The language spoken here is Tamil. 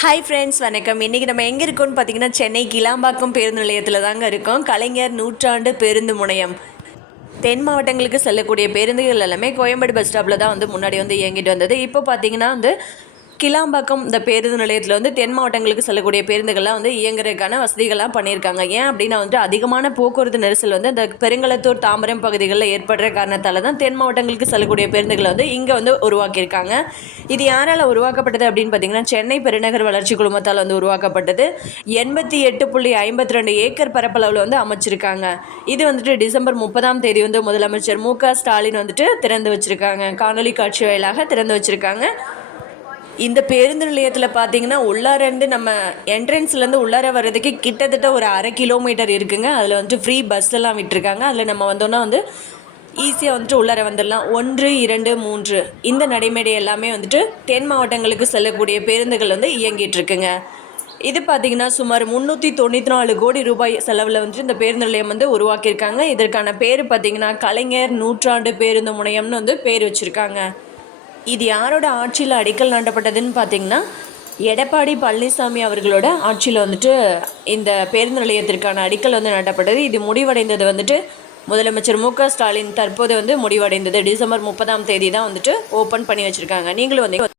ஹாய் ஃப்ரெண்ட்ஸ் வணக்கம். இன்றைக்கி நம்ம எங்கே இருக்கோம்னு பார்த்தீங்கன்னா சென்னை கிளாம்பாக்கம் பேருந்து நிலையத்தில் தாங்க இருக்கோம். கலைஞர் நூற்றாண்டு பேருந்து முனையம். தென் மாவட்டங்களுக்கு செல்லக்கூடிய பேருந்துகள் எல்லாமே கோயம்பேடு பஸ் ஸ்டாப்பில் தான் வந்து முன்னாடி வந்து இயங்கிட்டு வந்தது. இப்போ பார்த்தீங்கன்னா வந்து கிளாம்பாக்கம் இந்த பேருந்து நிலையத்தில் வந்து தென் மாவட்டங்களுக்கு செல்லக்கூடிய பேருந்துகள்லாம் வந்து இயங்குறதுக்கான வசதிகள்லாம் பண்ணியிருக்காங்க. ஏன் அப்படின்னா வந்து அதிகமான போக்குவரத்து நெரிசல் வந்து இந்த பெருங்களத்தூர் தாம்பரம் பகுதிகளில் ஏற்படுற காரணத்தால் தான் தென் மாவட்டங்களுக்கு செல்லக்கூடிய பேருந்துகளை வந்து இங்கே வந்து உருவாக்கியிருக்காங்க. இது யாரால் உருவாக்கப்பட்டது அப்படின்னு பார்த்தீங்கன்னா சென்னை பெருநகர் வளர்ச்சி குழுமத்தால் வந்து உருவாக்கப்பட்டது. எண்பத்தி எட்டு புள்ளி ஐம்பத்தி ரெண்டு ஏக்கர் பரப்பளவில் வந்து அமைச்சிருக்காங்க. இது வந்துட்டு டிசம்பர் முப்பதாம் தேதி வந்து முதலமைச்சர் மு க ஸ்டாலின் வந்துட்டு திறந்து வச்சிருக்காங்க. காணொலி காட்சி வாயிலாக திறந்து வச்சிருக்காங்க. இந்த பேருந்து நிலையத்தில் பார்த்தீங்கன்னா உள்ளார இருந்து நம்ம என்ட்ரன்ஸ்லேருந்து உள்ளார வர்றதுக்கு கிட்டத்தட்ட ஒரு அரை கிலோமீட்டர் இருக்குங்க. அதில் வந்துட்டு ஃப்ரீ பஸ் எல்லாம் விட்டுருக்காங்க. அதில் நம்ம வந்தோன்னா வந்து ஈஸியாக வந்துட்டு உள்ளார வந்துடலாம். ஒன்று இரண்டு மூன்று. இந்த நடைமேடை எல்லாமே வந்துட்டு தென் மாவட்டங்களுக்கு செல்லக்கூடிய பேருந்துகள் வந்து இயங்கிட்டு இருக்குங்க. இது பார்த்தீங்கன்னா சுமார் முந்நூற்றி தொண்ணூற்றி நாலு கோடி ரூபாய் செலவில் வந்துட்டு இந்த பேருந்து நிலையம் வந்து உருவாக்கியிருக்காங்க. இதற்கான பேர் பார்த்தீங்கன்னா கலைஞர் நூற்றாண்டு பேருந்து முனையம்னு வந்து பேர் வச்சுருக்காங்க. இது யாரோட ஆட்சியில் அடிக்கல் நாட்டப்பட்டதுன்னு பார்த்தீங்கன்னா எடப்பாடி பழனிசாமி அவர்களோட ஆட்சியில் வந்துட்டு இந்த பேருந்து நிலையத்திற்கான அடிக்கல் வந்து நாட்டப்பட்டது. இது முடிவடைந்தது வந்துட்டு முதலமைச்சர் மு க ஸ்டாலின் தற்போது வந்து முடிவடைந்தது. டிசம்பர் முப்பதாம் தேதி தான் வந்துட்டு ஓப்பன் பண்ணி வச்சுருக்காங்க. நீங்களும் வந்து